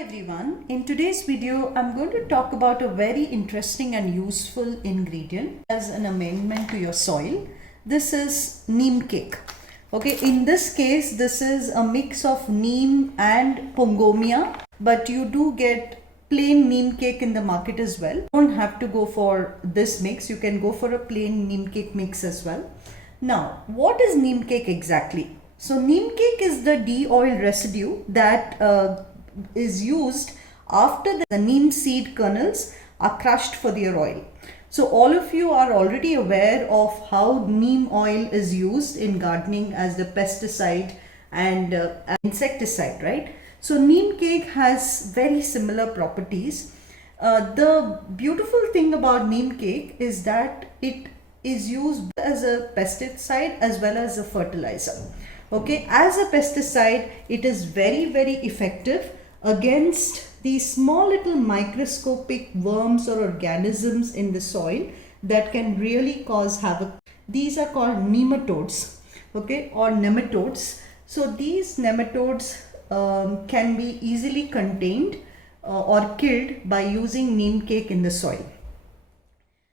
everyone, in today's video I'm going to talk about a very interesting and useful ingredient as an amendment to your soil. This is neem cake. Okay, in this case this is a mix of neem and pongomia, but you do get plain neem cake in the market as well. You don't have to go for this mix, you can go for a plain neem cake mix as well. Now, what is neem cake exactly? So neem cake is the de-oil residue that is used after the neem seed kernels are crushed for their oil. So all of you are already aware of how neem oil is used in gardening as the pesticide and insecticide, right? So neem cake has very similar properties. The beautiful thing about neem cake is that it is used as a pesticide as well as a fertilizer. Okay, as a pesticide, it is very effective against these small little microscopic worms or organisms in the soil that can really cause havoc. These are called nematodes, okay, or nematodes. So these nematodes can be easily contained or killed by using neem cake in the soil.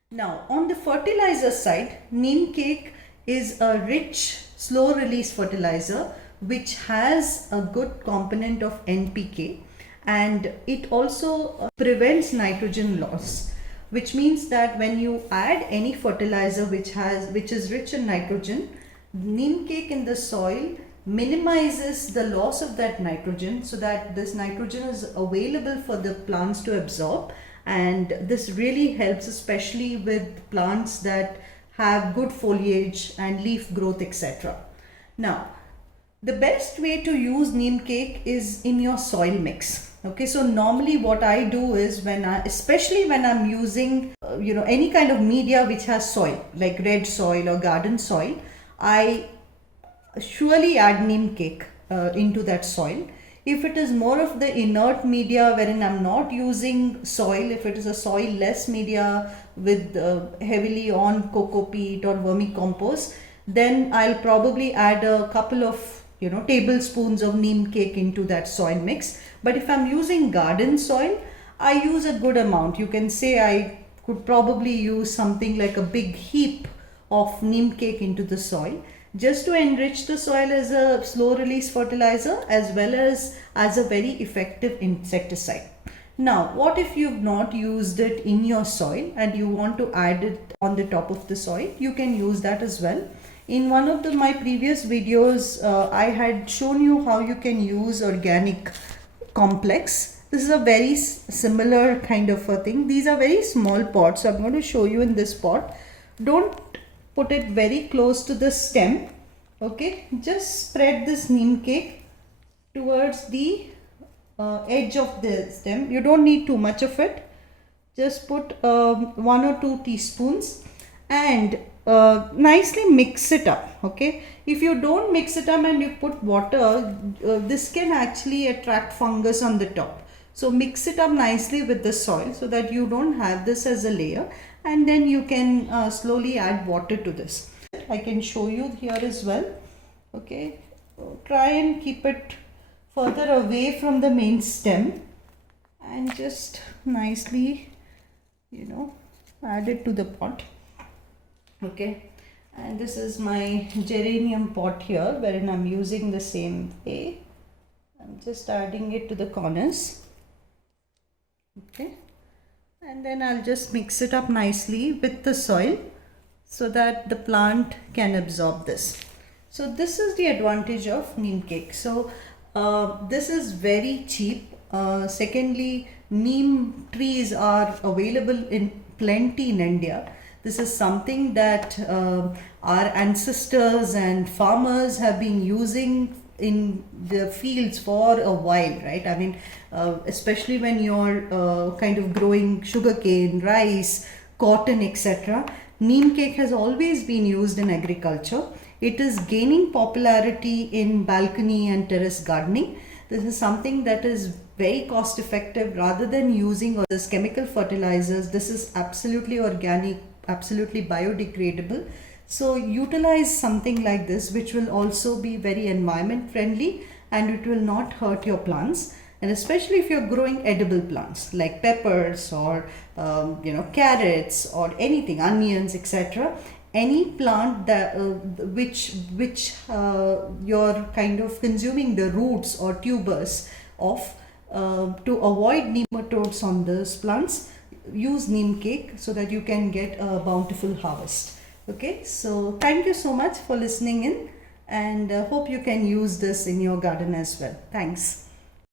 Now, on the fertilizer side, neem cake is a rich, slow release fertilizer which has a good component of NPK, and it also prevents nitrogen loss, which means that when you add any fertilizer which is rich in nitrogen, neem cake in the soil minimizes the loss of that nitrogen so that this nitrogen is available for the plants to absorb, and this really helps especially with plants that have good foliage and leaf growth, etc. Now, the best way to use neem cake is in your soil mix. Okay, so normally what I do is especially when I'm using any kind of media which has soil like red soil or garden soil, I surely add neem cake into that soil. If it is more of the inert media wherein I'm not using soil, if it is a soil less media with heavily on coco peat or vermicompost, then I'll probably add a couple of tablespoons of neem cake into that soil mix. But if I'm using garden soil, I use a good amount. You can say I could probably use something like a big heap of neem cake into the soil, just to enrich the soil as a slow release fertilizer as well as a very effective insecticide. Now, what if you've not used it in your soil and you want to add it on the top of the soil? You can use that as well. In one of my previous videos, I had shown you how you can use organic complex. This is a very similar kind of a thing. These are very small pots, so I'm going to show you in this pot. Don't put it very close to the stem. Okay, just spread this neem cake towards the edge of the stem. You don't need too much of it. Just put 1 or 2 teaspoons and nicely mix it up. Okay, if you don't mix it up and you put water, this can actually attract fungus on the top. So mix it up nicely with the soil so that you don't have this as a layer, and then you can slowly add water to this. I can show you here as well. Okay, try and keep it further away from the main stem and just nicely add it to the pot. Okay, and this is my geranium pot here wherein I'm using the same way. I'm just adding it to the corners. Okay, and then I'll just mix it up nicely with the soil so that the plant can absorb this. So this is the advantage of neem cake. So this is very cheap. Secondly, neem trees are available in plenty in India. This is something that our ancestors and farmers have been using in the fields for a while, right? I mean, especially when you're kind of growing sugarcane, rice, cotton, etc. Neem cake has always been used in agriculture. It is gaining popularity in balcony and terrace gardening. This is something that is very cost effective rather than using all these chemical fertilizers. This is absolutely organic, absolutely biodegradable. So utilize something like this, which will also be very environment friendly and it will not hurt your plants. and especially if you're growing edible plants like peppers or carrots or anything, onions, etc. Any plant that which you're kind of consuming the roots or tubers of, to avoid nematodes on those plants, use neem cake so that you can get a bountiful harvest. Okay, so thank you so much for listening in, and hope you can use this in your garden as well. Thanks.